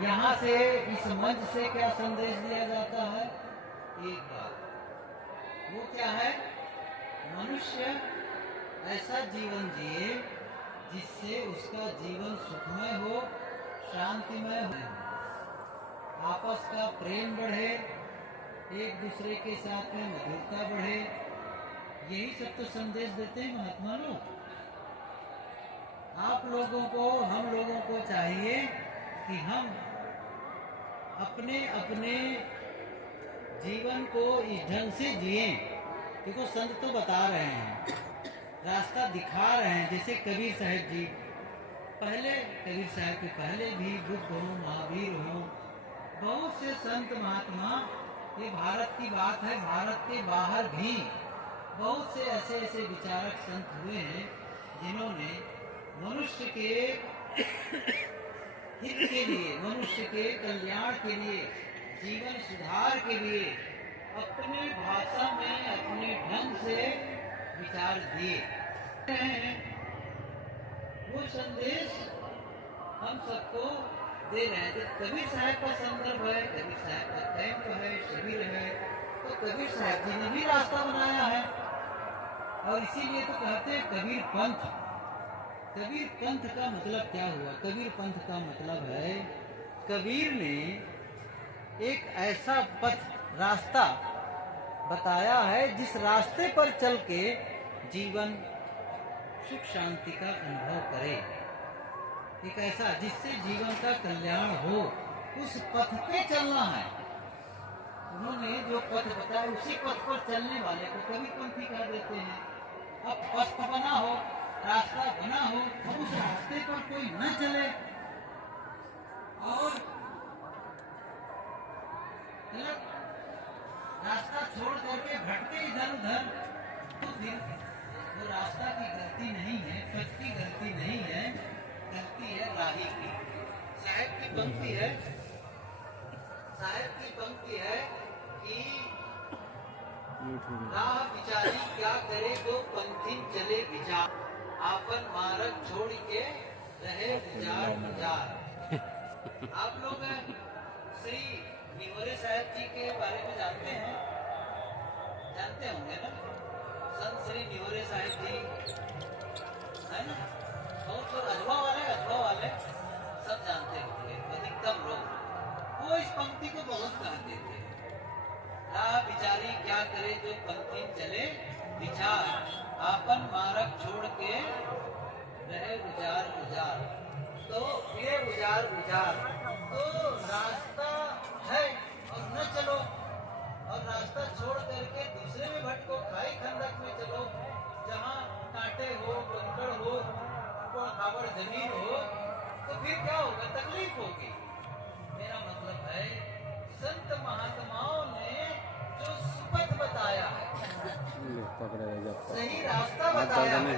यहाँ से इस मंच से क्या संदेश दिया जाता है? एक बात, वो क्या है? मनुष्य ऐसा जीवन जिए जिससे उसका जीवन सुखमय हो, शांतिमय हो, आपस का प्रेम बढ़े, एक दूसरे के साथ में मधुरता बढ़े। यही सब तो संदेश देते हैं महात्मा लोग। आप लोगों को, हम लोगों को चाहिए कि हम अपने अपने जीवन को इस ढंग से जिए। देखो संत तो बता रहे हैं, रास्ता दिखा रहे हैं। जैसे कबीर साहब जी, पहले कबीर साहब के पहले भी बुद्ध हो, महावीर हो, बहुत से संत महात्मा, ये भारत की बात है, भारत के बाहर भी बहुत से ऐसे ऐसे विचारक संत हुए हैं जिन्होंने मनुष्य के हित के लिए, मनुष्य के कल्याण के लिए, जीवन सुधार के लिए अपनी भाषा में, अपने ढंग से विचार दिए। वो संदेश हम सबको दे रहे हैं। जब कबीर साहब का संदर्भ है, कबीर साहब का कैंप है, शिविर है, तो कबीर साहब जी ने भी रास्ता बनाया है। और इसीलिए तो कहते हैं कबीर पंथ। कबीर पंथ का मतलब क्या हुआ? कबीर पंथ का मतलब है, कबीर ने एक ऐसा पथ, रास्ता बताया है जिस रास्ते पर चल के जीवन सुख शांति का अनुभव करे। एक ऐसा जिससे जीवन का कल्याण हो, उस पथ पे चलना है। उन्होंने जो पथ बताया, उसी पथ पर चलने वाले को कबीरपंथी कह देते हैं। अब पथ बना हो, रास्ता बना हो, और उस रास्ते पर कोई न चले और गलत रास्ता छोड़ करके भटके इधर उधर, तो फिर वो रास्ता की गलती नहीं है, पथ की गलती नहीं है, गलती है राही की। साहब की पंक्ति है, साहब की पंक्ति है कि राह बिचारी क्या करे दो पंथी चले विचार, आपन मार्ग छोड़ के रहे विचार विचार। आप लोग श्री निवरे साहब जी के बारे में जानते हैं? जानते होंगे ना? संत श्री निवरे साहब जी है ना? बहुत लोग अजवा वाले सब जानते होंगे, अधिकतम लोग। वो इस पंक्ति को बहुत कहते थे, राह बिचारी क्या करे जो पंथी चले विचार, आपन मार्ग छोड़ के रहे उजार उजार। तो ये उजार उजार तो रास्ता है और न चलो, और रास्ता छोड़ करके दूसरे में भटको, खाई खंडक में चलो, जहाँ कांटे हो, कंकड़ हो, खाबड़ जमीन हो, तो फिर क्या होगा? तकलीफ होगी। मेरा मतलब है, संत महात्माओं ने जो सुपथ बताया है, सही रास्ता बताया है।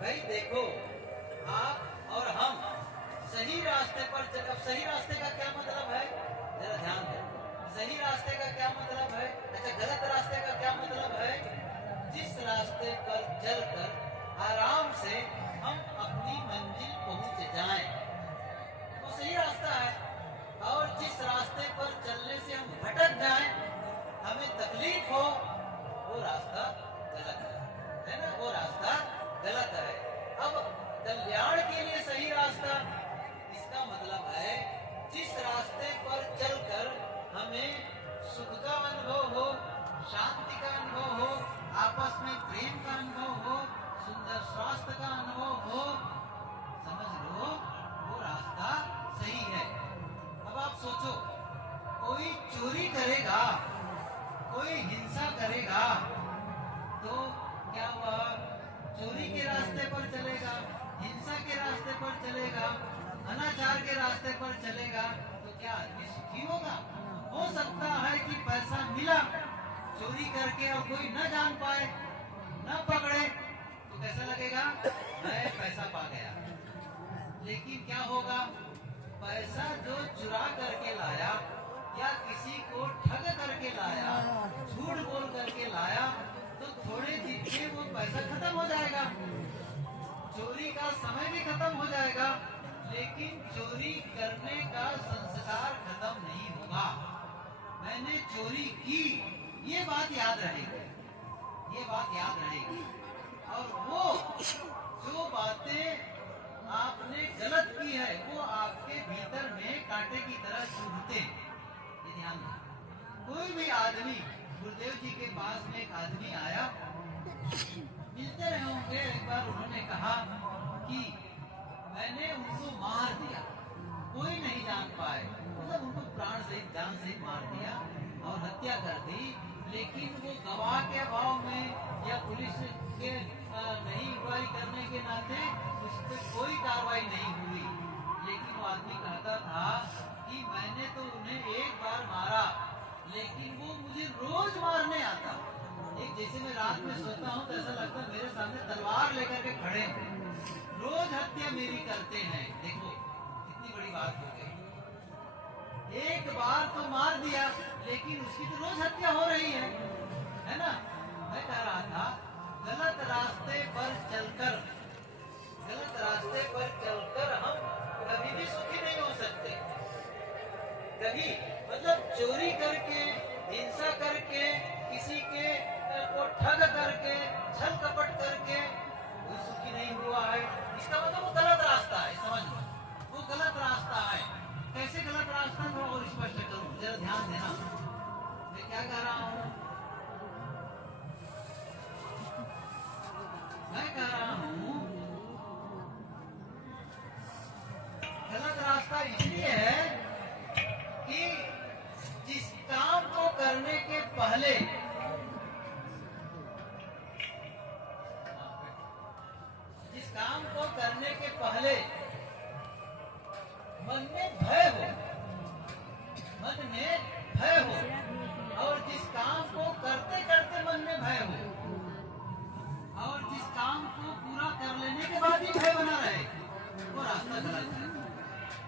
भाई देखो, आप और हम सही रास्ते पर चल। अब सही रास्ते का क्या मतलब है? जरा ध्यान दो। सही रास्ते का क्या मतलब है? अच्छा, गलत रास्ते का क्या मतलब है? जिस रास्ते पर चलकर आराम से हम अपनी मंजिल पहुंच जाएं, वो सही रास्ता है। और जिस रास्ते पर चलने से हम भटक जाएं, हमें तकलीफ हो, वो रास्ता गलत है ना? वो रास्ता गलत है। अब कल्याण के लिए सही रास्ता, इसका मतलब है जिस रास्ते पर चलकर हमें सुख का अनुभव हो, शांति का अनुभव हो, आपस में प्रेम का अनुभव हो, सुंदर स्वास्थ्य का अनुभव हो, समझ लो वो रास्ता सही है। अब आप सोचो, कोई चोरी करेगा, कोई हिंसा करेगा, तो क्या हुआ? चोरी के रास्ते पर चलेगा, हिंसा के रास्ते पर चलेगा, अनाचार के रास्ते पर चलेगा, तो क्या सुखी होगा? हो सकता है कि पैसा मिला चोरी करके और कोई न जान पाए, न पकड़े, तो कैसा लगेगा? मैं पैसा पा गया। लेकिन क्या होगा? पैसा जो चुरा करके लाया या किसी को ठग करके लाया, झूठ बोल करके लाया, तो थोड़े दिन में वो पैसा खत्म हो जाएगा, चोरी का समय भी खत्म हो जाएगा, लेकिन चोरी करने का संस्कार खत्म नहीं होगा। मैंने चोरी की, ये बात याद रहेगी, ये बात याद रहेगी। और वो जो बातें आपने गलत की है वो आपके भीतर में कांटे की तरह चुभते हैं, ये ध्यान रखें। कोई भी आदमी, गुरुदेव जी के पास में एक आदमी आया, मिलते रहे होंगे, एक बार उन्होंने कहा कि मैंने उनको मार दिया, कोई नहीं जान पाए, मतलब उनको प्राण सहित जान सहित मार दिया और हत्या कर दी, लेकिन वो गवाह के अभाव में या पुलिस के नहीं इंक्वायरी करने के नाते उस पर कोई कार्रवाई नहीं हुई। लेकिन वो आदमी कहता था कि मैंने तो उन्हें एक बार मारा, लेकिन वो मुझे रोज मारने आता। एक जैसे मैं रात में सोता हूँ तो ऐसा लगता है मेरे सामने तलवार लेकर के खड़े हैं, रोज हत्या मेरी करते हैं। देखो कितनी बड़ी बात हो गई, एक बार तो मार दिया लेकिन उसकी तो रोज हत्या हो रही है ना। मैं कह रहा था गलत रास्ते पर चलकर, गलत रास्ते पर चलकर हम कभी भी सुखी नहीं हो सकते। कभी मतलब चोरी करके, हिंसा करके, किसी के को ठग करके, छल कपट करके कोई सुखी नहीं हुआ है। इसका मतलब वो गलत रास्ता है, समझ लो वो गलत रास्ता है। कैसे गलत रास्ता है और स्पष्ट करूं, जरा ध्यान देना मैं क्या कह रहा हूँ। मैं कह रहा हूँ गलत रास्ता इसलिए है कि जिस काम को करने के पहले, जिस काम को करने के पहले मन में भय हो, मन में भय हो, और जिस काम को करते करते मन में भय हो, और जिस काम को पूरा कर लेने के बाद भी भय बना रहे, वो रास्ता गलत है,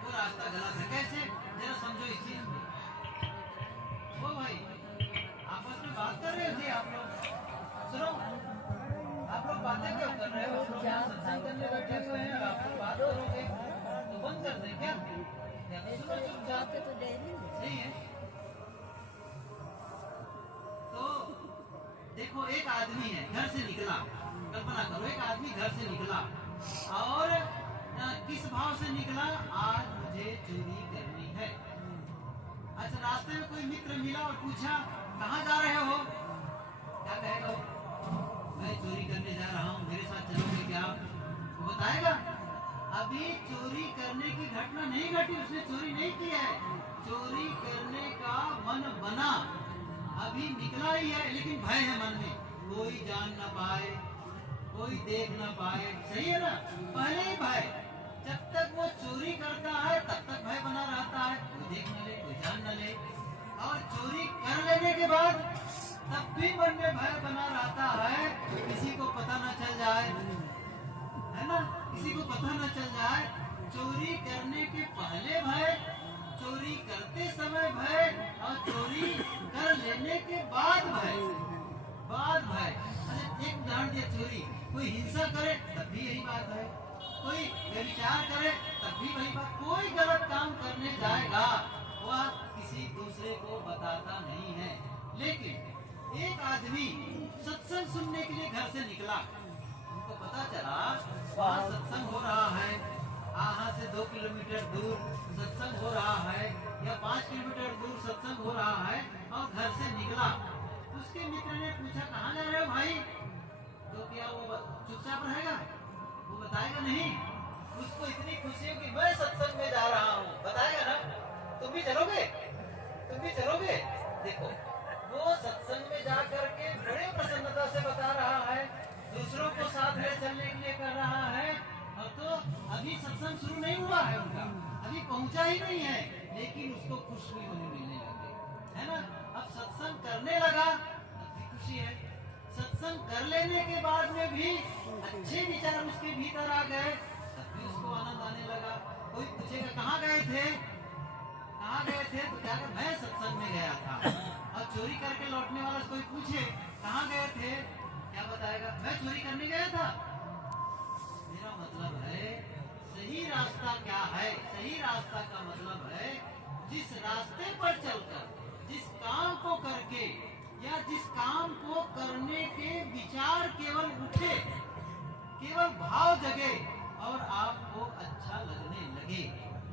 वो रास्ता गलत है। कैसे, जरा समझो इस चीज को। ओ भाई आपस में बात कर रहे थे आप लोग, सुनो आप लोग बातें क्यों कर रहे हो? सत्संग करने बैठे हुए हैं, आप लोग बात करोगे तो बंद कर दें क्या? सुनो चुपचाप, सही है। तो देखो एक आदमी है, घर से निकला, कल्पना करो एक आदमी घर से निकला और किस भाव से निकला, आज मुझे चोरी करनी है। अच्छा रास्ते में कोई मित्र मिला और पूछा कहाँ जा रहे हो, क्या कहेगा वो? मैं चोरी करने जा रहा हूँ, मेरे साथ चलोगे क्या? वो बताएगा अभी चोरी करने की घटना नहीं घटी, उसने चोरी नहीं की है, चोरी करने का मन बना, अभी निकला ही है, लेकिन भय है मन में, कोई जान न पाए, कोई देख न पाए, सही है ना। पहले ही भय, जब तक वो चोरी करता है तब तक भय बना रहता है, कोई देख न ले, कोई जान न ले, और चोरी कर लेने के बाद तब भी मन में भय बना रहता है, किसी को पता न चल जाए, है ना, किसी को पता न चल जाए। चोरी करने के पहले भय, चोरी करते समय भय, और चोरी कर लेने के बाद भय, बाद भय। एक उदाहरण दिया, चोरी, कोई हिंसा करे तब भी यही बात है, कोई व्यभिचार करे तब भी वही बात, कोई गलत काम करने जाएगा वह किसी दूसरे को बताता नहीं है। लेकिन एक आदमी सत्संग सुनने के लिए घर से निकला, उनको पता चला वहाँ सत्संग हो रहा है, यहाँ से 2 किलोमीटर दूर सत्संग हो रहा है या 5 किलोमीटर दूर सत्संग हो रहा है, और घर से निकला। उसके मित्र ने पूछा कहाँ जा रहे हो भाई, तो क्या वो चुपचाप रहेगा, वो बताएगा नहीं। उसको इतनी खुशी हो कि मैं सत्संग में जा रहा हूँ, बताएगा ना, तुम भी चलोगे, तुम भी चलोगे। देखो वो सत्संग में जा करके बड़े प्रसन्नता से बता रहा है, दूसरों को साथ में चलने के लिए कर रहा है, और तो अभी सत्संग शुरू नहीं हुआ है उनका, अभी पहुंचा ही नहीं है, लेकिन उसको खुशी होने मिलने लगे, है ना। अब सत्संग करने लगा तब भी खुशी है, सत्संग कर लेने के बाद में भी अच्छे विचार उसके भीतर आ गए तब भी उसको आनंद आने लगा। कोई पूछेगा कहाँ गए थे, कहाँ गए थे, तो क्या मैं सत्संग में गया था। और चोरी करके लौटने वाला कोई पूछे कहाँ गए थे, क्या बताएगा, मैं चोरी करने गया था। मेरा मतलब है सही रास्ता क्या है? सही रास्ता का मतलब है जिस रास्ते पर चलकर, जिस काम को करके या जिस काम को करने के विचार केवल उठे, केवल भाव जगे और आपको अच्छा लगने लगे,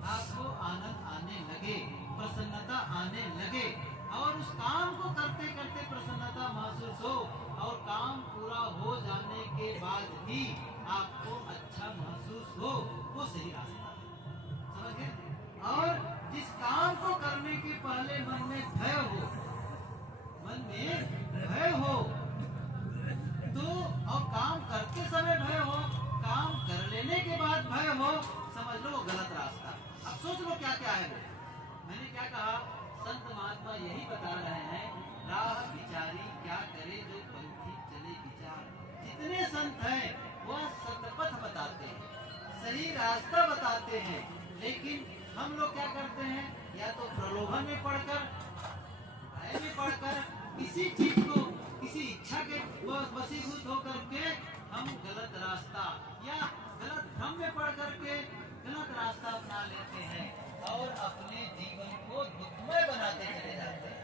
आपको आनंद आने लगे, प्रसन्नता आने लगे और उस काम को करते करते प्रसन्नता महसूस हो और काम पूरा हो जाने के बाद भी आपको अच्छा महसूस हो, वो सही रास्ता है। समझ गए? और जिस काम को करने के पहले मन में भय हो, मन में भय हो तो, और काम करते समय भय हो, काम कर लेने के बाद भय हो, समझ लो वो गलत रास्ता। अब सोच लो क्या क्या है वो। मैंने क्या कहा? संत महात्मा यही बता रहे हैं, राह विचारी क्या करे जो पंथी चले विचार। जितने संत हैं वह सतपथ बताते हैं, सही रास्ता बताते हैं, लेकिन हम लोग क्या करते हैं? या तो प्रलोभन में पढ़कर, भय में पढ़कर, किसी चीज को, किसी इच्छा के वशीभूत होकर के हम गलत रास्ता या गलत भ्रम में पड़ करके गलत रास्ता अपना लेते हैं और अपने जीवन को दुखमय बनाते चले जाते हैं,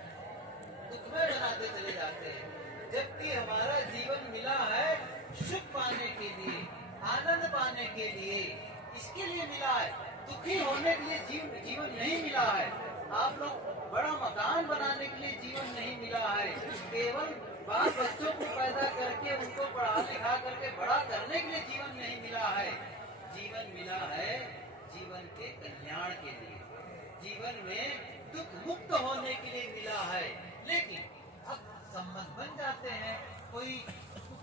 दुखमय बनाते चले जाते हैं। जबकि हमारा जीवन मिला है सुख पाने के लिए, आनंद पाने के लिए, इसके लिए मिला है, दुखी होने के लिए जीवन नहीं मिला है। आप लोग बड़ा मकान बनाने के लिए जीवन नहीं मिला है, केवल बाल बच्चों को पैदा करके उनको पढ़ा लिखा करके बड़ा करने के लिए जीवन नहीं मिला है। जीवन मिला है जीवन के कल्याण के लिए, जीवन में दुख मुक्त होने के लिए मिला है। लेकिन अब संबंध बन जाते हैं, कोई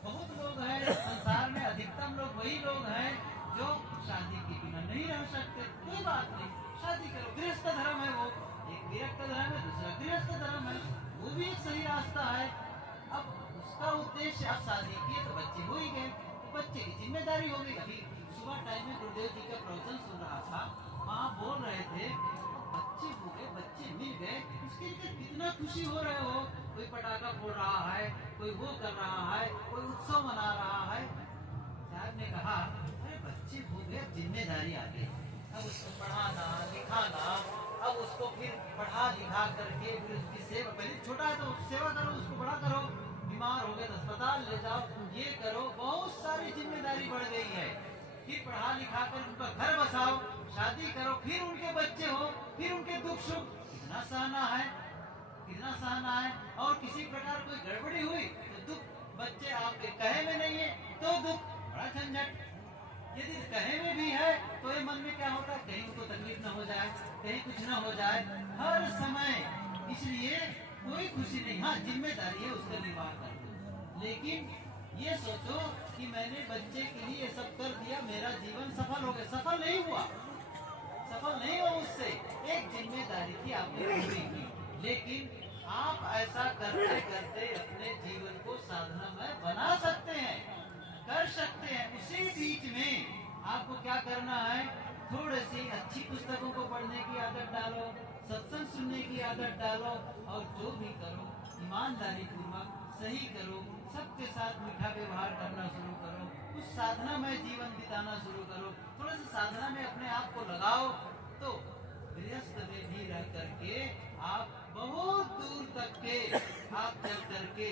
बहुत लोग हैं संसार में, अधिकतम लोग वही लोग हैं जो शादी के बिना नहीं रह सकते। कोई बात नहीं, शादी करो, गृहस्थ धर्म है वो, एक विरक्त धर्म है, दूसरा गृहस्थ धर्म है, वो भी एक सही रास्ता है। अब उसका उद्देश्य, अब शादी किए तो बच्चे हो ही गए, तो बच्चे की जिम्मेदारी हो गई। अभी सुबह टाइम में गुरुदेव जी का प्रवचन सुन रहा था, वहाँ बोल रहे थे बच्चे हो गए, बच्चे मिल गए, उसके लिए कितना खुशी हो रहे हो। कोई पटाखा फोड़ रहा है, कोई वो कर रहा है, कोई उत्सव मना रहा है। साहब ने कहा अरे बच्चे हो गए, जिम्मेदारी आ गई, अब उसको पढ़ाना लिखाना, अब उसको फिर पढ़ा लिखा करके फिर उसकी सेवा, पहले छोटा है तो सेवा करो, उसको बड़ा करो, बीमार हो गए तो अस्पताल ले जाओ, ये करो, बहुत सारी जिम्मेदारी बढ़ गई है। फिर पढ़ा लिखा कर उनका घर बसाओ, शादी करो, फिर उनके बच्चे हो, फिर उनके दुख सुख, कितना सहना है, कितना सहना है। और किसी प्रकार कोई गड़बड़ी हुई तो दुख, बच्चे आपके कहे में नहीं है तो दुख, बड़ा झंझट। यदि कहे में भी है तो ये मन में क्या होता है, कहीं उनको तकलीफ न हो जाए, कहीं कुछ न हो जाए, हर समय। इसलिए कोई खुशी नहीं, हाँ जिम्मेदारी है उसका निर्वाह कर दो, लेकिन ये सोचो कि मैंने बच्चे के लिए ये सब कर दिया, मेरा जीवन सफल हो गया। सफल नहीं हुआ, सफल नहीं हुआ, उससे एक जिम्मेदारी थी आपने पूरी की। लेकिन आप ऐसा करते करते अपने जीवन को साधनामय बना सकते हैं, कर सकते हैं। उसी बीच में आपको क्या करना है, थोड़ी सी अच्छी पुस्तकों को पढ़ने की आदत डालो, सत्संग सुनने की आदत डालो, और जो भी करो ईमानदारी पूर्वक सही करो, सबके साथ मीठा व्यवहार करना शुरू करो, उस साधना में जीवन बिताना शुरू करो। थोड़ा सा साधना में अपने आप को लगाओ तो गृहस्थ में भी रह करके आप बहुत दूर तक के आप चल करके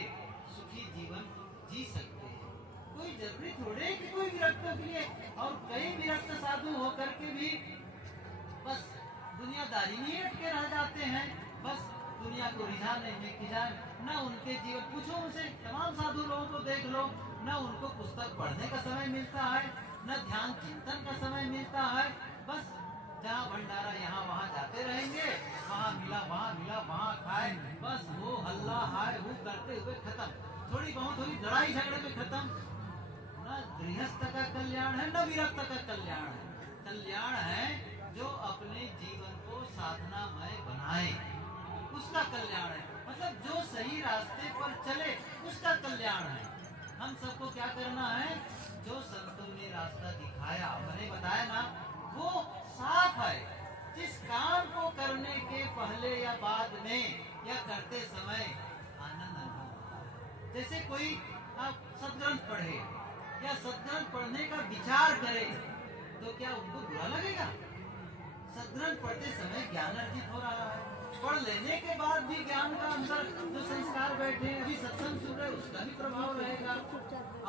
सुखी जीवन जी सकते हैं। कोई जरूरी थोड़े कि कोई विरक्तों के लिए, और कई विरक्त साधु होकर के भी बस दुनियादारी में अटके रह जाते हैं, बस दुनिया को रिझाने में खिजान। न उनके जीवन, पूछो उनसे, तमाम साधु लोगों को देख लो, न उनको पुस्तक पढ़ने का समय मिलता है, न ध्यान चिंतन का समय मिलता है। बस जहाँ भंडारा यहाँ वहाँ जाते रहेंगे, वहाँ मिला वहाँ खाए, बस वो हल्ला हाय वो करते हुए खत्म। थोड़ी बहुत हुई लड़ाई झगड़े में खत्म। न गृहस्थ का कल्याण है, न विरक्त का कल्याण है। कल्याण है जो अपने जीवन को साधनामय बनाए, उसका कल्याण है। मतलब जो सही रास्ते पर चले उसका कल्याण है। हम सबको क्या करना है, जो संतों ने रास्ता दिखाया, मैंने बताया ना, वो साफ है। जिस काम को करने के पहले या बाद में या करते समय आनंद अनुभव, जैसे कोई आप सदग्रंथ पढ़े या सदग्रंथ पढ़ने का विचार करे, तो क्या उनको बुरा लगेगा? सदग्रंथ पढ़ते समय ज्ञान अर्जित हो रहा है, पढ़ लेने के बाद भी ज्ञान का अंदर जो संस्कार बैठे अभी सत्संग सुन रहे उसका भी प्रभाव रहेगा।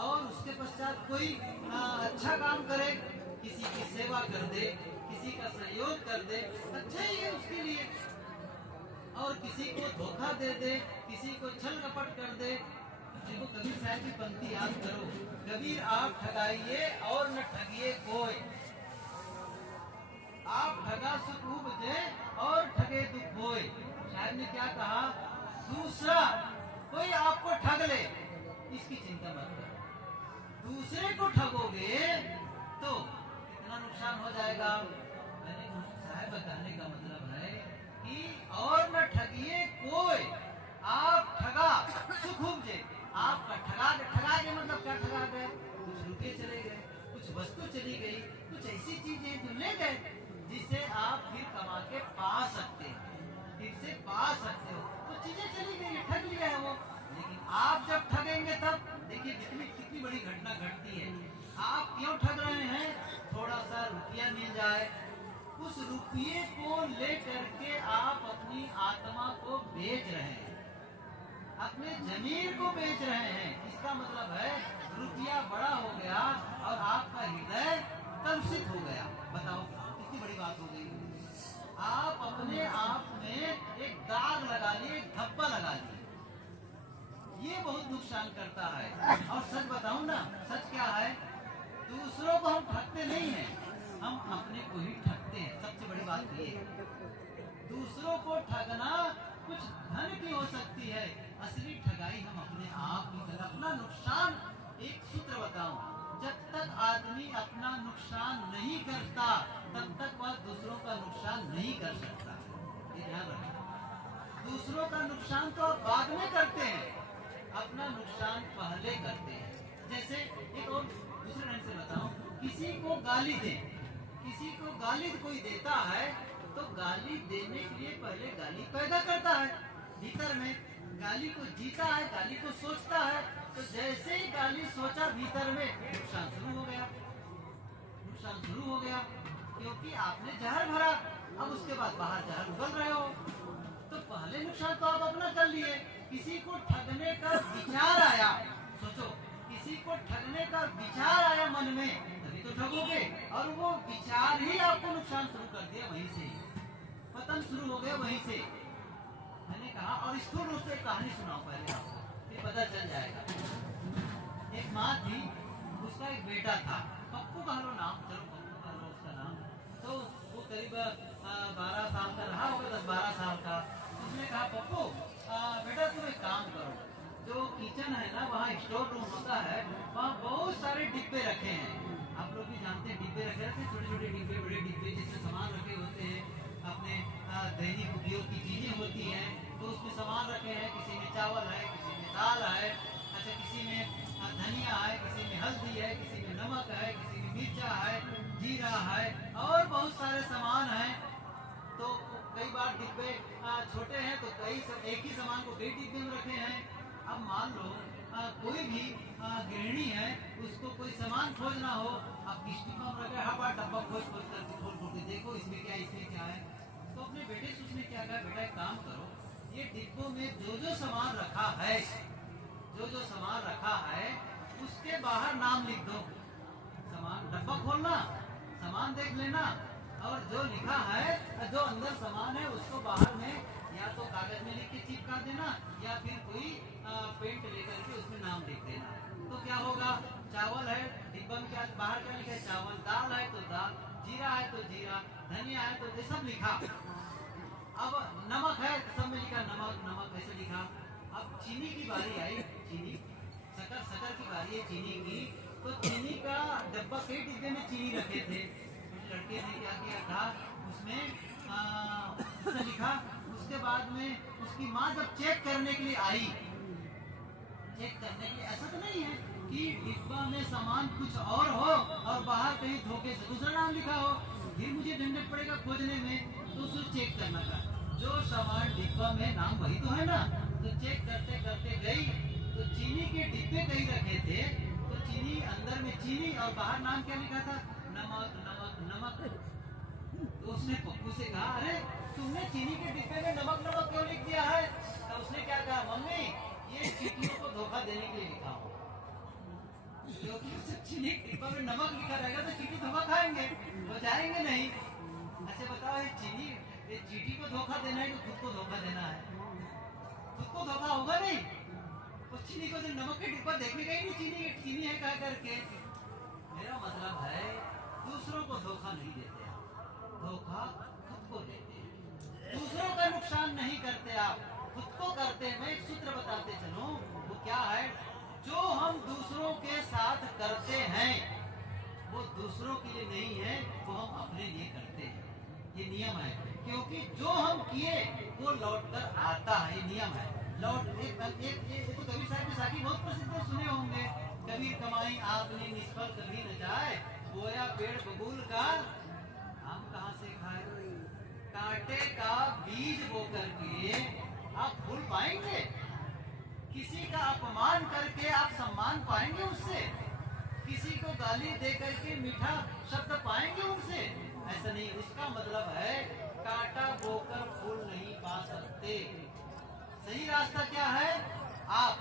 और उसके पश्चात कोई अच्छा काम करे, किसी की सेवा कर दे, किसी का सहयोग कर दे, अच्छा ही है उसके लिए। और किसी को धोखा दे दे, किसी को छल कपट कर दे। देखो कबीर साहब की पंक्ति याद करो, कबीर आप ठगाइए और न ठगिए कोई, आप ठगा सुख उपजे और ठगे दुख होए। शायद ने क्या कहा, दूसरा कोई आपको ठग ले इसकी चिंता मत करो, दूसरे को ठगोगे तो कितना नुकसान हो जाएगा। मैंने साहब बताने का मतलब है कि और न ठगिए कोई, आप ठगा सुख उपजे। आपका ठगा के मतलब क्या ठगा गए, कुछ रुपये चले गए, कुछ वस्तु चली गई, कुछ ऐसी चीजें जो ले गए जिसे आप फिर कमा के पा सकते हैं, फिर से पा सकते हो। तो चीजें चली गई, ठग लिया है वो। लेकिन आप जब ठगेंगे तब देखिए कितनी बड़ी घटना घटती है। आप क्यों ठग रहे हैं, थोड़ा सा रुपया मिल जाए, उस रुपये को ले करके आप अपनी आत्मा को बेच रहे हैं, अपने जमीर को बेच रहे हैं। इसका मतलब है रुपया बड़ा हो गया और आपका हृदय कलुषित हो गया। बताओ कितनी बड़ी बात हो गई। आप अपने आप में एक दाग लगा लिए, एक धब्बा लगा लिए, ये बहुत नुकसान करता है। और सच बताऊं ना, सच क्या है, दूसरों को हम ठगते नहीं हैं, हम अपने को ही ठगते हैं। सबसे बड़ी बात ये है, दूसरों को ठगना कुछ धन की हो सकती है, असली ठगाई हम अपने आप की करते। अपना नुकसान, एक सूत्र बताऊं, जब तक आदमी अपना नुकसान नहीं करता तब तक वह दूसरों का नुकसान नहीं कर सकता। ये ध्यान रखना, दूसरों का नुकसान तो आप बाद में करते हैं, अपना नुकसान पहले करते हैं। जैसे एक और दूसरे ढंग से बताऊं, किसी को गाली दे, किसी को गाली कोई देता है तो गाली देने के लिए पहले गाली पैदा करता है भीतर में, गाली को जीता है, गाली को सोचता है। तो जैसे ही गाली सोचा भीतर में, नुकसान शुरू हो गया, नुकसान शुरू हो गया, क्योंकि आपने जहर भरा, अब उसके बाद बाहर जहर उगल रहे हो। तो पहले नुकसान तो आप अपना कर लिए। किसी को ठगने का विचार आया, सोचो, किसी को ठगने का विचार आया मन में, तभी तो ठगोगे, और वो विचार ही आपको नुकसान शुरू कर दिया, वहीं से पतन शुरू हो गया, वहीं से। मैंने कहा, और स्थूल रूप से कहानी सुनाओ पहले आपको, फिर पता चल जाएगा। एक माँ थी, उसका एक बेटा था, पप्पू कह लो नाम, चलो पप्पू कह लो उसका नाम। तो वो करीब 12 साल का रहा होगा, 10-12 साल का। उसने कहा, पप्पू बेटा तुम एक काम करो, जो किचन है ना, वहाँ स्टोर रूम होता है, वहाँ बहुत सारे डिब्बे रखे हैं। आप लोग भी जानते हैं डिब्बे रखे रहते हैं, छोटे छोटे डिब्बे, बड़े डिब्बे, जिसमें सामान रखे होते हैं, अपने दैनिक उपयोग की चीजें होती हैं। तो उसमें सामान रखे हैं, किसी में चावल है, किसी में दाल है, अच्छा किसी में धनिया है, किसी में हल्दी है, किसी में नमक है, किसी में मिर्चा है, जीरा है, और बहुत सारे सामान हैं। तो कई बार डिब्बे छोटे हैं तो एक ही सामान को कई डिब्बे में रखे हैं। अब मान लो कोई भी गृहिणी है, उसको कोई सामान खोजना हो, अब किस डिब्बा में रखे, हर बार डब्बा खोल करके खोल के देखो इसमें क्या है। तो अपने बेटे से उसने क्या कहा, बेटा एक काम करो, ये डिब्बों में जो सामान रखा है, जो सामान रखा है उसके बाहर नाम लिख दो। सामान डब्बा खोलना, सामान देख लेना, और जो लिखा है, जो अंदर सामान है उसको बाहर में या तो कागज में लिख के चिपका देना, या फिर कोई पेंट लेकर के उसमें नाम लिख देना। तो क्या होगा, चावल है डिब्बा में, क्या बाहर क्या लिखा है, चावल, दाल है तो दाल, जीरा है तो जीरा, धनिया है तो ये सब लिखा। अब नमक है तो सब में लिखा नमक ऐसे लिखा। अब चीनी की बारी आई, चीनी, शक्कर की बारी है चीनी की। तो चीनी का डब्बा, कई डिब्बे में चीनी रखे थे, उस लड़के ने क्या किया था, उसमें लिखा। उसके बाद में उसकी माँ जब चेक करने के लिए आई, चेक करने के लिए, ऐसा तो नहीं है कि डिब्बा में सामान कुछ और हो और बाहर कहीं धोखे से दूसरा नाम लिखा हो, फिर मुझे झंझट पड़ेगा खोजने में। तो उसे चेक करना था, जो सामान डिब्बा में नाम वही तो है ना। तो चेक करते करते गई, तो चीनी के डिब्बे कहीं रखे थे, तो चीनी अंदर में चीनी और बाहर नाम क्या लिखा था, नमक, नमक। तो उसने पप्पू से कहा, अरे तुमने चीनी के डिब्बे में नमक नमक क्यों लिख दिया है? तो उसने क्या कहा, मम्मी ये चीटियों को धोखा देने के लिए लिखा हो, क्योंकि चीनी के डिब्बे में नमक लिखा रहेगा तो चीटी धोखा खाएंगे, बचाएंगे नहीं। अच्छा बताओ, ये चीटी को धोखा देना है कि खुद को धोखा देना है? खुद को धोखा होगा नहीं। उस चीनी को जब नमक के डिब्बा देखेगा ही नहीं चीनी है कह करके। मेरा मतलब है दूसरों को धोखा नहीं देते आप, धोखा खुद को देते हैं। दूसरों का नुकसान नहीं करते आप, खुद को करते हैं। मैं एक सूत्र बताते चलूं, वो क्या है, जो हम दूसरों के साथ करते हैं वो दूसरों के लिए नहीं है, वो हम अपने लिए करते हैं। ये नियम है, क्योंकि जो हम किए वो लौट कर आता है, ये नियम है। लौट एक तो कबीर साहब की साखी बहुत प्रसिद्ध है, सुने होंगे, कबीर कमाई आपने निष्फल कभी न जाए, बोया पेड़ बबूल का हम कहाँ से खाए। कांटे का बीज बो करके आप फूल पाएंगे? किसी का अपमान करके आप सम्मान पाएंगे उससे? किसी को गाली दे करके मीठा शब्द पाएंगे उनसे? ऐसा नहीं। इसका मतलब है कांटा बोकर फूल नहीं पा सकते। सही रास्ता क्या है? आप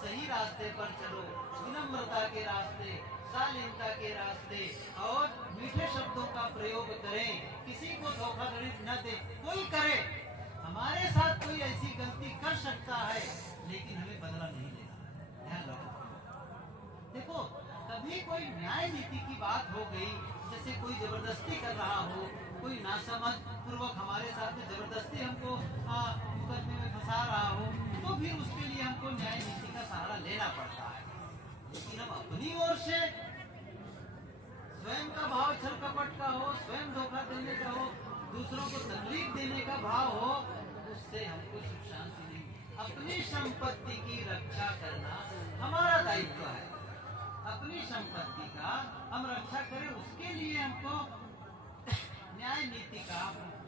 सही रास्ते पर चलो, विनम्रता के रास्ते, शालीनता के रास्ते, और मीठे शब्दों का प्रयोग करें। किसी को धोखाधड़ी न दे। कोई करे, हमारे साथ कोई ऐसी गलती कर सकता है, लेकिन हमें बदला नहीं लेना है। ध्यान रखो। देखो, कभी कोई न्याय नीति की बात हो गई, जैसे कोई जबरदस्ती कर रहा हो, कोई नासमझ पूर्वक हमारे साथ में जबरदस्ती हमको मुकदमे में फंसा रहा हो, तो फिर उसके लिए हमको न्याय नीति का सहारा लेना पड़ता है। लेकिन हम अपनी ओर से स्वयं का भाव छल कपट का हो, स्वयं धोखा देने का हो, दूसरों को तकलीफ देने का भाव हो, उससे हमको सुख शांति नहीं। अपनी संपत्ति की रक्षा करना हमारा दायित्व है। अपनी संपत्ति का हम रक्षा करें, उसके लिए हमको न्याय नीति का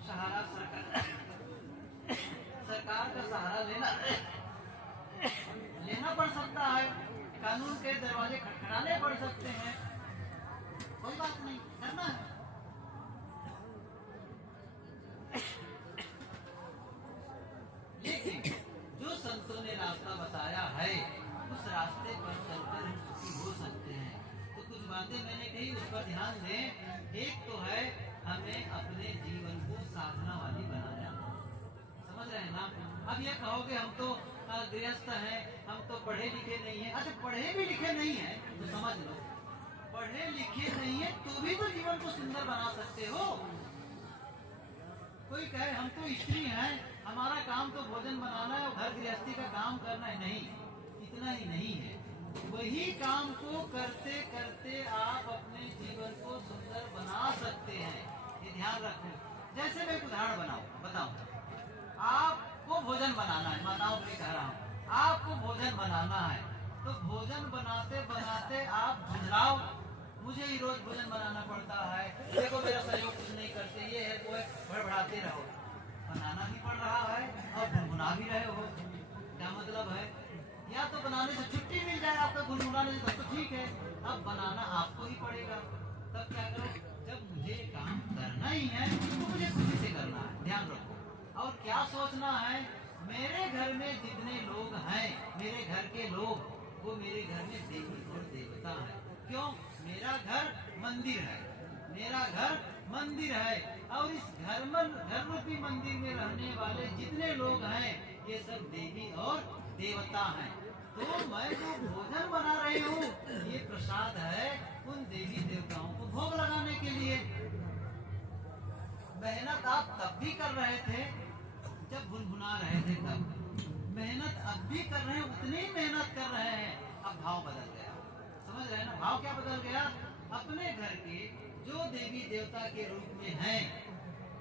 सहारा, सरकार का सहारा लेना पड़ सकता है। कानून के दरवाजे खटखटाने पड़ सकते हैं। कोई बात नहीं, करना है। लेकिन जो संतों ने रास्ता बताया है, उस रास्ते पर चलकर हम सुखी हो सकते हैं। तो कुछ बातें मैंने कही, उस पर ध्यान दें। एक तो है हमें अपने जीवन को साधना वाली बनाना। समझ रहे हैं ना? अब ये कहोगे हम तो गृहस्थ हैं, हम तो पढ़े लिखे नहीं हैं। अच्छा, पढ़े भी लिखे नहीं है तो समझ लो, पढ़े लिखे नहीं है तो भी तो जीवन को सुंदर बना सकते हो। कोई कहे हम तो स्त्री हैं, हमारा काम तो भोजन बनाना है और घर गृहस्थी का काम करना है, नहीं, इतना ही नहीं है। वही काम को करते करते आप अपने जीवन को सुंदर बना सकते हैं। ये ध्यान रखो। जैसे मैं एक उदाहरण बताऊं, आपको भोजन बनाना है, माताओं को कह रहा हूँ, आपको भोजन बनाना है, तो भोजन बनाते बनाते आप झुंझलाओ, मुझे ही रोज भोजन बनाना पड़ता है, देखो मेरा सहयोग कुछ नहीं करते, ये है वो है, भड़बड़ाते रहो। बनाना भी पड़ रहा है और गुनगुना भी रहे हो। क्या मतलब है? या तो बनाने से छुट्टी मिल जाए आपका, गुनगुनाने से तब तो ठीक है, अब बनाना आपको ही पड़ेगा। तब क्या करो, जब मुझे काम करना ही है तो मुझे खुशी से करना है। ध्यान रखो। और क्या सोचना है, मेरे घर में जितने लोग हैं, मेरे घर के लोग, वो मेरे घर में देवी और देवता है। क्यों? मेरा घर मंदिर है, मेरा घर मंदिर है, और इस घर रूपी मंदिर में रहने वाले जितने लोग हैं, ये सब देवी और देवता हैं। तो मैं जो भोजन बना रही हूँ, ये प्रसाद है उन देवी देवताओं को भोग लगाने के लिए। मेहनत आप तब भी कर रहे थे जब गुनगुना रहे थे, तब मेहनत अब भी कर रहे हैं, उतनी मेहनत कर रहे हैं। अब भाव बदल गया। समझ रहे हैं ना? भाव क्या बदल गया? अपने घर के जो देवी देवता के रूप में हैं,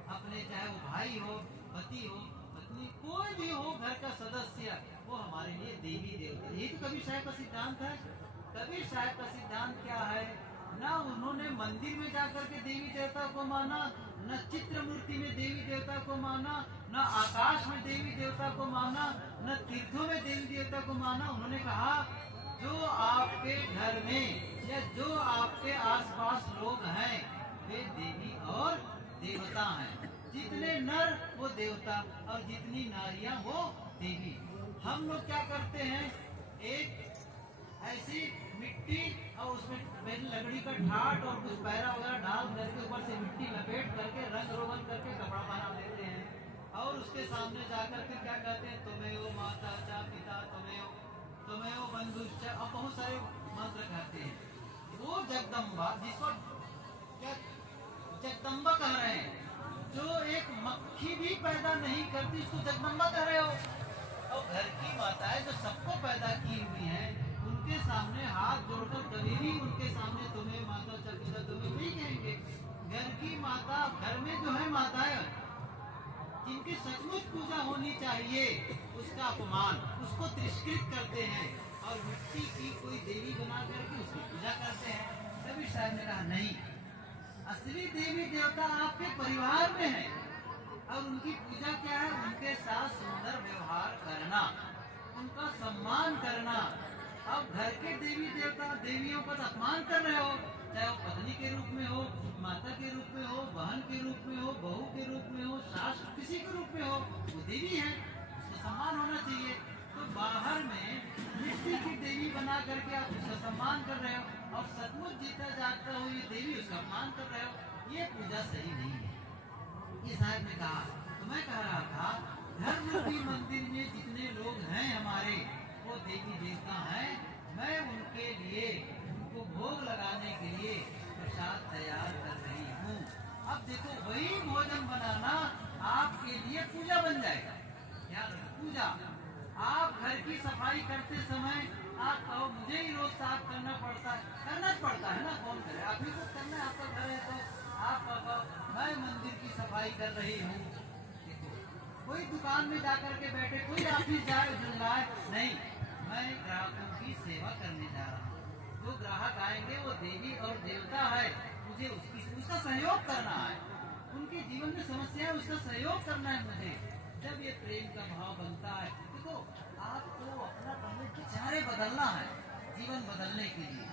अपने चाहे वो भाई हो, पति हो, पत्नी, कोई भी हो, घर का सदस्य, वो हमारे लिए देवी देवता। ये तो कबीर साहब का सिद्धांत है। कबीर साहब का सिद्धांत क्या है? ना उन्होंने मंदिर में जाकर के देवी देवता को माना, न चित्र मूर्ति में देवी देवता को माना, न आकाश में देवी देवता को माना, न तीर्थों में देवी देवता को माना। उन्होंने कहा जो आपके घर में या जो आपके आसपास लोग हैं, वे देवी और देवता हैं। जितने नर वो देवता और जितनी नारियां वो देवी। हम लोग क्या करते हैं, एक ऐसी मिट्टी और उसमें लकड़ी का ठाट और कुछ पैरा वगैरह डाल करके ऊपर से मिट्टी लपेट करके रंग रोगन करके कपड़ा बना लेते हैं और उसके सामने जाकर के क्या कहते हैं, तुम्हें वो माता चा पिता, तुम्हें वो बंधु और बहुत सारे मंत्र कहते हैं। वो जगदम्बा, जिसको क्या जगदम्बा कह रहे हैं, जो एक मक्खी भी पैदा नहीं करती उसको जगदम्बा कह रहे हो। और घर की माताएं जो सबको पैदा की हुई हैं, उनके सामने हाथ जोड़कर कभी भी उनके सामने तुम्हें माता पिता तुम्हें नहीं कहेंगे। घर की माता, घर में जो है माताएं जिनकी सचमुच पूजा होनी चाहिए, उसका अपमान, उसको तिरस्कृत करते हैं और मिट्टी की कोई देवी बना करके उसकी पूजा करते हैं। कबीर साहब ने कहा नहीं, असली देवी देवता आपके परिवार में है और उनकी पूजा क्या है, उनके साथ सुंदर व्यवहार करना, उनका सम्मान करना। अब घर के देवी देवता देवियों का अपमान कर रहे हो, चाहे वो पत्नी के रूप में हो, माता के रूप में हो, बहन के रूप में हो, बहू के रूप में हो, सास किसी के रूप में हो, वो देवी है, उसका सम्मान होना चाहिए। तो बाहर में मिट्टी की देवी बना करके आप उसका सम्मान कर रहे हो और सचमुच जीता जागता हुई देवी उसका अपमान कर रहे हो, ये पूजा सही नहीं है। ये साहब ने कहा, तो मैं कह रहा था धर्म रूपी मंदिर में जितने लोग हैं हमारे, वो देवी देवता हैं। मैं उनके लिए, उनको भोग लगाने के लिए प्रसाद तैयार कर रही हूँ। अब देखो वही भोजन बनाना आपके लिए पूजा बन जाएगा। याद रखो, पूजा। आप घर की सफाई करते समय आप कहो मुझे ही रोज साफ करना पड़ता है ना, कौन करे, आप ही को करना है, आपका घर है तो आप कहो मैं मंदिर की सफाई कर रही हूँ। देखो कोई दुकान में जाकर के बैठे, कोई ऑफिस जाए नहीं, मैं ग्राहकों की सेवा करने जा रहा हूँ। जो ग्राहक आएंगे वो देवी और देवता है, मुझे उसका सहयोग करना है, उनके जीवन में समस्या है उसका सहयोग करना है मुझे। जब ये प्रेम का भाव बनता है, देखो आपको अपना पहले विचारे बदलना है जीवन बदलने के लिए।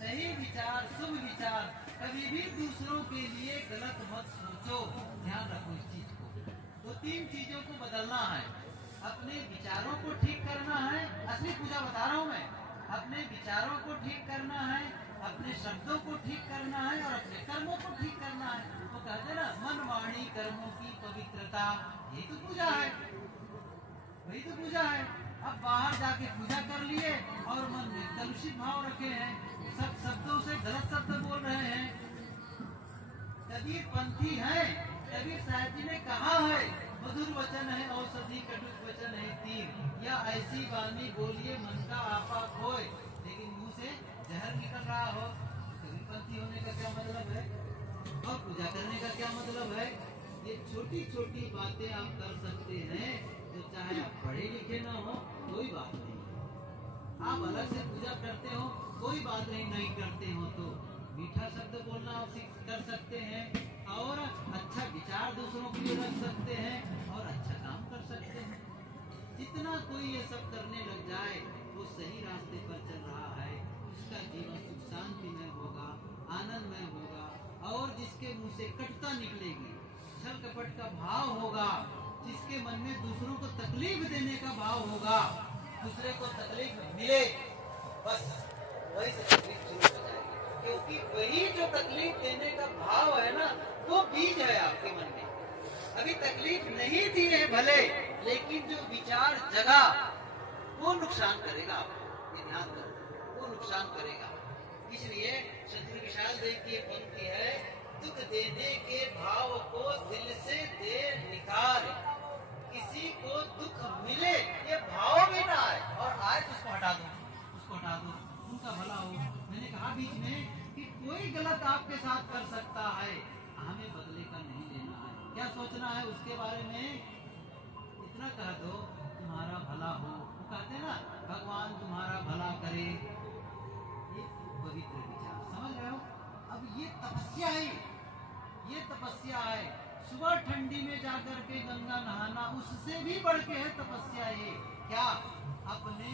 सही विचार, शुभ विचार, कभी भी दूसरों के लिए गलत मत सोचो। ध्यान रखो इस चीज को। दो तीन चीजों को बदलना है, अपने विचारों को ठीक करना है, असली पूजा बता रहा हूँ मैं, अपने विचारों को ठीक करना है, अपने शब्दों को ठीक करना है और अपने कर्मों को ठीक करना है। वो कहते ना मन वाणी कर्मों की पवित्रता, यही तो पूजा है, वही तो पूजा है। अब बाहर जाके पूजा कर लिए और मन में कलुषित भाव रखे हैं, सब शब्दों से गलत शब्द बोल रहे हैं। कबीर पंथी है, कबीर साहब जी ने कहा है मधुर वचन है औषधि, कटुक वचन है तीर, या ऐसी वाणी बोलिए मन का आपा खोए, लेकिन मुंह से जहर निकल रहा हो। कबीरपंथी होने का क्या मतलब है और पूजा करने का क्या मतलब है? ये छोटी छोटी बातें आप कर सकते हैं, तो चाहे आप पढ़े लिखे ना हो कोई बात नहीं, आप अलग से पूजा करते हो कोई बात नहीं करते हो तो मीठा शब्द बोलना आप कर सकते हैं और अच्छा विचार दूसरों के लिए रख सकते हैं और अच्छा काम कर सकते हैं। जितना कोई ये सब करने लग जाए वो सही रास्ते पर चल रहा है, उसका जीवन सुख शांति में होगा, आनंदमय होगा। और जिसके मुंह से कटुता निकलेगी, छल कपट का भाव होगा, जिसके मन में दूसरों को तकलीफ देने का भाव होगा, दूसरे को तकलीफ मिले, बस वही से तकलीफ शुरू हो जाएगी। क्योंकि वही जो तकलीफ देने का भाव है ना, वो बीज है आपके मन में। अभी तकलीफ नहीं दी है भले, लेकिन जो विचार जगा वो नुकसान करेगा आपको, ये ध्यान रखो, वो नुकसान करेगा। इसलिए शत्रु विशाल देव की पंक्ति है, दुख देने के भाव को दिल से दे निकाल, किसी को दुख मिले ये भाव भी ना आए, और आए तो उसको हटा दो, उनका भला हो। मैंने कहा बीच में कि कोई गलत आपके साथ कर सकता है, हमें बदले का नहीं लेना है, क्या सोचना है उसके बारे में, इतना कह दो तुम्हारा भला हो। वो कहते हैं ना भगवान तुम्हारा भला करे, ये पवित्र विचार, समझ रहे हो? अब ये तपस्या है, ये तपस्या है। सुबह ठंडी में जाकर के गंगा नहाना उससे भी बढ़ के है तपस्या। ये क्या, अपने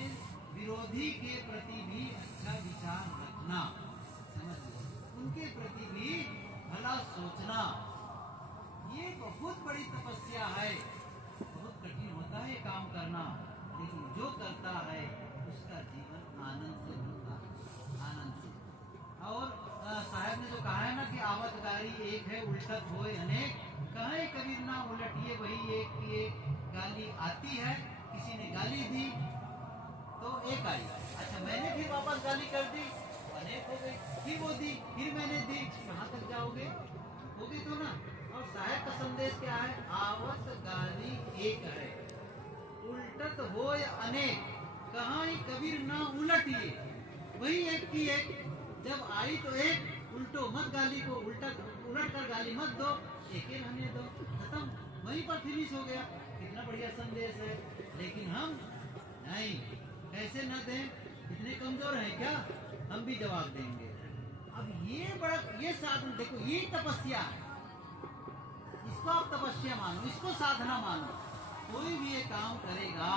विरोधी के प्रति भी अच्छा विचार रखना, समझ लो, उनके प्रति भी भला सोचना। ये बहुत बड़ी तपस्या है, बहुत कठिन होता है ये काम करना, लेकिन जो करता है उसका जीवन आनंद से भरता है, आनंद से। और साहब ने जो कहा है ना कि आवत गारी एक है उल्टत होए अनेक, कहे कबीर ना उलटिए वही एक की एक गाली आती है। किसी ने गाली दी तो एक आई, अच्छा मैंने फिर वापस गाली कर दी, अनेक हो गई, फिर वो दी, फिर मैंने दी, कहाँ तक जाओगे? होगी तो ना। और साहब का संदेश क्या है? आवत गाली एक है उल्टत होए अनेक, कहाँ कबीर ना उलटिए वही एक की एक। जब आई तो एक, उल्टो मत गाली को, उलट कर गाली मत दो, एक ही रहने दो, खत्म, वहीं पर फिनिश हो गया। कितना बढ़िया संदेश है। लेकिन हम नहीं, कैसे न दें? इतने कमजोर हैं क्या? हम भी जवाब देंगे। अब ये साधन देखो, ये तपस्या है, इसको आप तपस्या मानो, इसको साधना मानो। कोई भी ये काम करेगा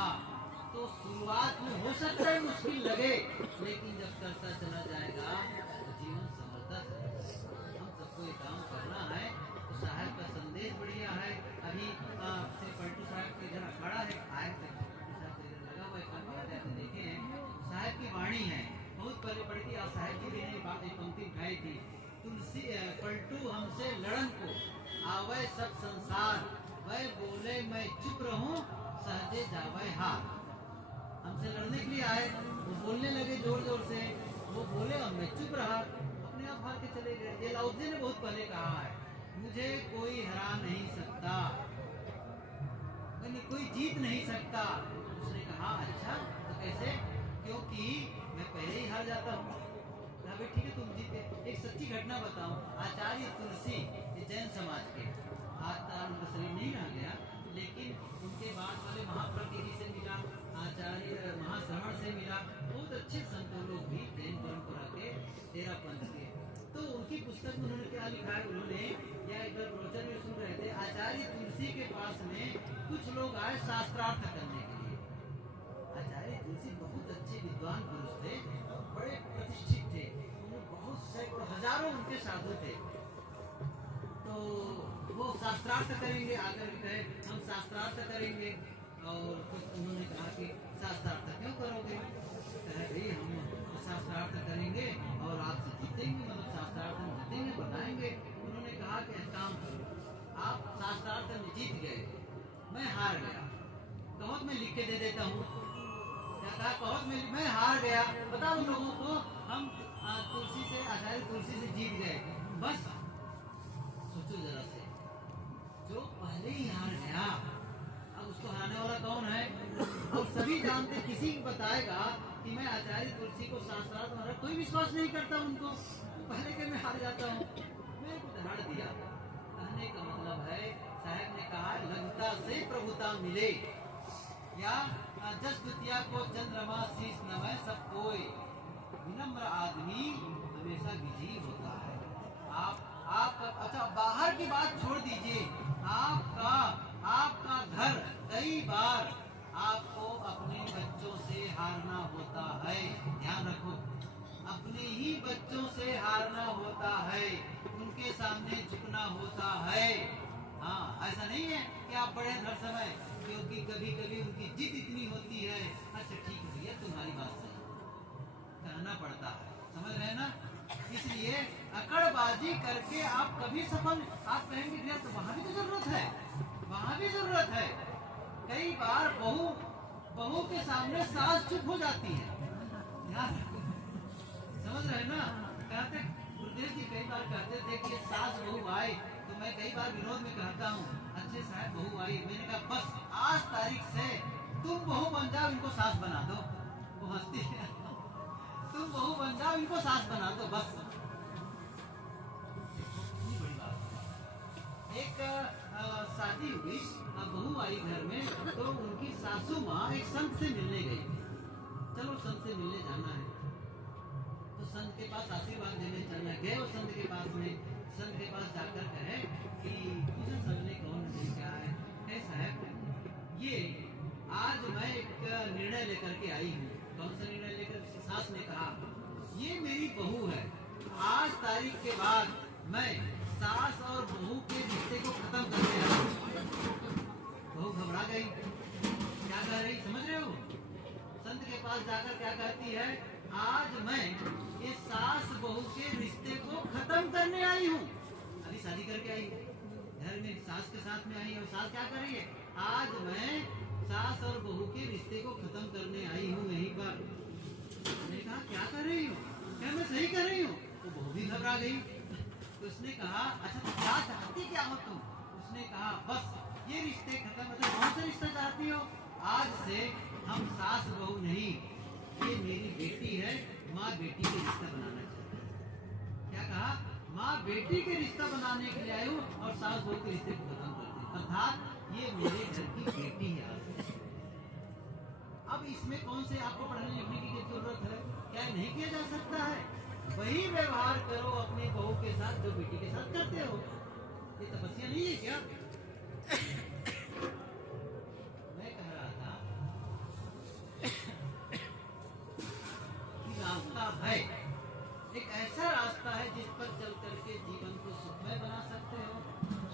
तो शुरुआत में हो सकता है मुश्किल लगे, लेकिन जब करता चला जाएगा तो जीवन समझता चला। हम सबको ये काम करना है। तो साहब का संदेश बढ़िया है। अभी श्री पलटू साहब के इधर अखाड़ा है, आए थे पलटू साहब के इधर लगा हुआ है, काम देखे हैं। साहब की वाणी है, बहुत पहले पढ़ी थी, और साहब जी ने एक पंक्ति उठाई थी, तुलसी पलटू हमसे लड़न को आवे सब संसार, वह बोले मैं चुप रहूं सहजे जावे हार। हमसे लड़ने के लिए आए, वो बोलने लगे जोर जोर से, वो बोले और मैं चुप रहा, अपने आप हार के चले गए। ये लाउजी ने बहुत पहले कहा है, मुझे कोई हरा नहीं सकता, कोई जीत नहीं सकता। उसने कहा अच्छा तो कैसे? क्योंकि मैं पहले ही हार जाता हूँ। ठीक है तुम जीते। एक सच्ची घटना बताऊं, आचार्य तुलसी जैन समाज के, आज उनका शरीर नहीं रह गया, लेकिन उनके बाद वाले महाप्रतिनिधि से मिला, आचार्य महाश्रवण से मिला, बहुत अच्छे संतों लोग भी जैन परंपरा के, तेरह पंथ के। तो उनकी पुस्तक में उन्होंने क्या लिखा है, उन्होंने या एक बार प्रवचन में सुन रहे थे, आचार्य तुलसी के पास में कुछ लोग आए शास्त्रार्थ करने के लिए। आचार्य तुलसी बहुत अच्छे विद्वान पुरुष थे, बड़े प्रतिष्ठित थे, बहुत सैकड़ों हजारों उनके साधु थे। तो वो शास्त्रार्थ करेंगे, आकर कहे हम शास्त्रार्थ करेंगे। और कुछ उन्होंने कहा कि शास्त्रार्थ क्यों करोगे? कहे भाई हम शास्त्रार्थ करेंगे और आपसे जीतेंगे, मतलब शास्त्रार्थ में जीतेंगे, बताएंगे। उन्होंने कहा कि काम करो, आप शास्त्रार्थ में जीत गए, मैं हार गया, कहो मैं लिख के दे देता हूँ। क्या कहा? कहो मैं हार गया, बताओ उन लोगों को हम तुलसी से, आचार्य तुलसी से जीत गए। बस सोचो जरा से, जो पहले ही हार गया, अब उसको हराने वाला कौन है? और सभी जानते, किसी को बताएगा कि मैं आचार्य तुलसी को शास्त्रार्थ में, कोई विश्वास नहीं करता उनको, पहले के मैं हार जाता हूँ। मैं उदाहरण दिया, कहने का मतलब है, साहब ने कहा लघुता से प्रभुता मिले, या जस द्वितीया को चंद्रमा शीश नमः सब कोई, विनम्र आदमी हमेशा विजयी होता है। आप अच्छा बाहर की बात छोड़ दीजिए, आपका घर कई बार आपको अपने बच्चों से हारना होता है, ध्यान रखो, अपने ही बच्चों से हारना होता है, उनके सामने झुकना होता है। हाँ, ऐसा नहीं है कि आप बड़े हर समय, क्योंकि कभी कभी उनकी जिद इतनी होती है, अच्छा ठीक है भैया तुम्हारी बात सही, कहना पड़ता है, समझ रहे ना? इसलिए अकड़बाजी करके आप कभी सफल, आप कहेंगे भैया तो वहां भी तो जरूरत है, वहां भी जरूरत है। कई बार बहू के सामने सास चुप हो जाती है, ध्यान रखो, समझ रहे ना? कहते गुरुदेव जी कई बार कहते थे कि सास बहू आए, तो मैं कई बार विनोद में कहता हूँ, अच्छे साहब बहू आई, मैंने कहा बस आज तारीख से तुम बहू बन जाओ, इनको सास बना दो। वो हंसती है, तुम बहू बन जाओ, इनको सास बना दो, बस। बड़ी बात। एक शादी हुई, बहू आई घर में, तो उनकी सासू माँ एक संत से मिलने गई, चलो संत से मिलने जाना है, तो संत के पास आशीर्वाद देने चलना गए। और संत के पास जाकर कहे कि मुझे समझने कौन नहीं, क्या है? साहब ये आज मैं एक निर्णय लेकर के आई हूँ। कौन सा निर्णय लेकर? सास ने कहा ये मेरी बहू है, आज तारीख के बाद मैं सास और बहू के रिश्ते को खत्म करने आई हूँ। बहू घबरा गई, क्या कह रही समझ रहे हो? संत के पास जाकर क्या कहती है, आज मैं इस सास बहू के रिश्ते को खत्म करने आई हूँ। अभी शादी करके आई, घर में सास के साथ में आई, और सास क्या कर रही है, आज मैं सास और बहू के रिश्ते को खत्म करने आई हूँ यहीं पर। मैंने कहा क्या कर रही हो? क्या मैं सही कर रही हूँ? तो बहू भी घबरा गई। तो उसने कहा अच्छा तो क्या चाहती क्या हो तुम? उसने कहा बस ये रिश्ते खत्म, मतलब कौन सा रिश्ता चाहती हो? आज से हम सास बहू नहीं, ये मेरी बेटी है, माँ बेटी के रिश्ता बनाना चाहती है। क्या कहा? माँ बेटी के रिश्ता बनाने के लिए आई हूँ और सास बहू के रिश्ते को खत्म करते हैं, अर्थात ये मेरे घर की बेटी है। अब इसमें कौन से आपको पढ़ने लिखने की जरूरत है? क्या नहीं किया जा सकता है? वही व्यवहार करो अपनी बहू के साथ जो बेटी के साथ करते हो। ये तपस्या नहीं है क्या? मैं कह रहा था कि रास्ता है, एक ऐसा रास्ता है जिस पर चल करके जीवन को सुखमय बना सकते हो,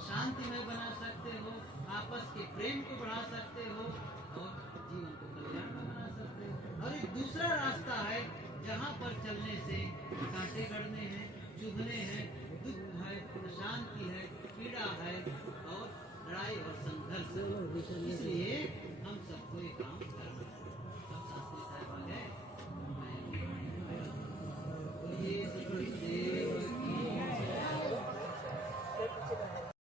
शांतिमय बना सकते हो, आपस के प्रेम को बढ़ा सकते हो और जीवन को कल्याणमय बना सकते हो। और एक दूसरा रास्ता है जहाँ पर चलने से कांटे गड़ने हैं, चुभने हैं, दुख है, अशांति है, पीड़ा है और लड़ाई और संघर्ष है। इसलिए हम सब